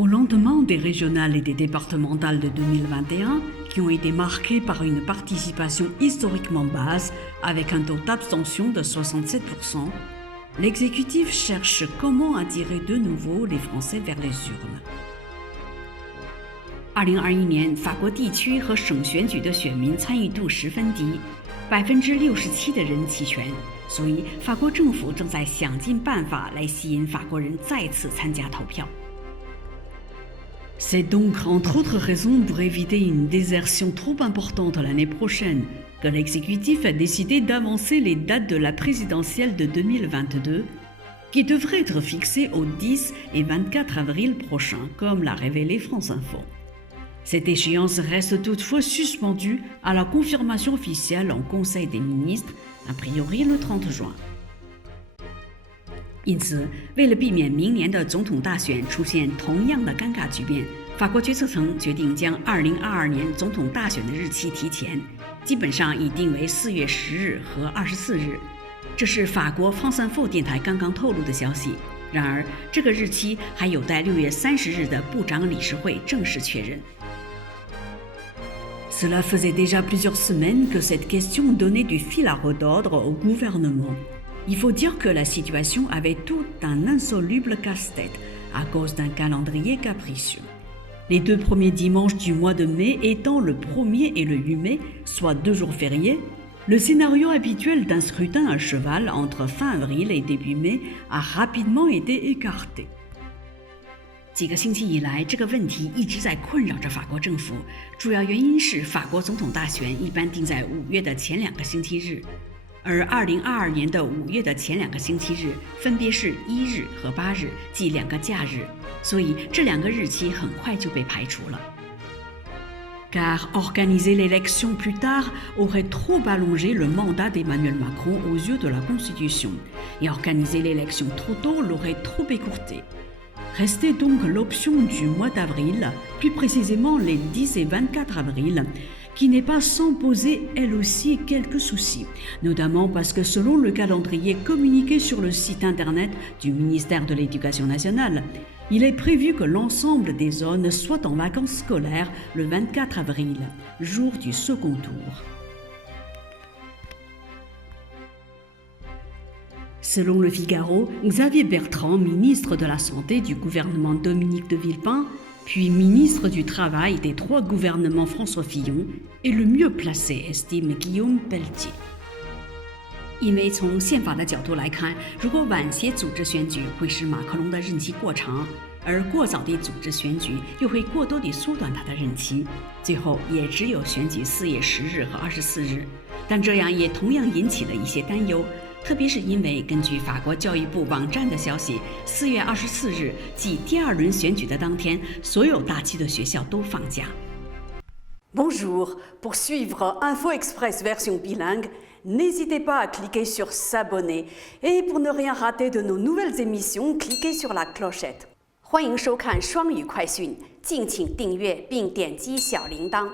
Au lendemain des régionales et des départementales de 2021, qui ont été marquées par une participation historiquement basse, avec un taux d'abstention de 67%, l'exécutif cherche comment attirer de nouveau les Français vers les urnes. 2021年，法国地区和省选举的选民参与度十分低，67%的人弃权，所以法国政府正在想尽办法来吸引法国人再次参加投票。C'est donc, entre autres raisons, pour éviter une désertion trop importante l'année prochaine, que l'exécutif a décidé d'avancer les dates de la présidentielle de 2022, qui devraient être fixées au 10 et 24 avril prochains, comme l'a révélé France Info. Cette échéance reste toutefois suspendue à la confirmation officielle en Conseil des ministres, a priori le 30 juin. 因此，为了避免明年的总统大选出现同样的尴尬局面，法国决策层决定将2022年总统大选的日期提前，基本上已定为4月10日和24日。这是法国 France Info 电台刚刚透露的消息。然而，这个日期还有待6月30日的部长理事会正式确认。Cela faisait déjà plusieurs semaines que cette question donnait du fil à retordre au gouvernement. Il faut dire que la situation avait tout un insoluble casse-tête à cause d'un calendrier capricieux. Les 2 premiers dimanches du mois de mai étant le 1er et le 8 mai, soit 2 jours fériés, le scénario habituel d'un scrutin à cheval entre fin avril et début mai a rapidement été écarté. 几个星期以来，这个问题一直在困扰着法国政府，主要原因是法国总统大选一般定在5月的前2个星期日。而2022年的5月的前2个星期日分别是1日和8日，即2个假日，所以这2个日期很快就被排除了。Car organiser l'élection plus tard aurait trop allongé le mandat d'Emmanuel Macron aux yeux de la Constitution, et organiser l'élection trop tôt l'aurait trop écourté. Restait donc l'option du mois d'avril, plus précisément les 10 et 24 avril, qui n'est pas sans poser elle aussi quelques soucis, notamment parce que selon le calendrier communiqué sur le site internet du ministère de l'Éducation nationale, il est prévu que l'ensemble des zones soient en vacances scolaires le 24 avril, jour du second tour. Selon le Figaro, Xavier Bertrand, ministre de la Santé du gouvernement Dominique de Villepin, puis ministre du Travail des 3 gouvernements François Fillon, est le mieux placé, estime Guillaume Pelletier. 因为从宪法的角度来看，如果晚些组织选举会使马克龙的任期过长，而过早地组织选举又会过多地缩短他的任期，最后也只有选举4月10日和24日。但这样也同样引起了一些担忧，特别是因为根据法国教育部网站的消息，4月24日即第2轮选举的当天，所有大区的学校都放假。Bonjour, pour suivre Info Express version bilingue, n'hésitez pas à cliquer sur s'abonner et pour ne rien rater de nos nouvelles émissions, cliquez sur la clochette. 欢迎收看双语快讯，敬请订阅并点击小铃铛。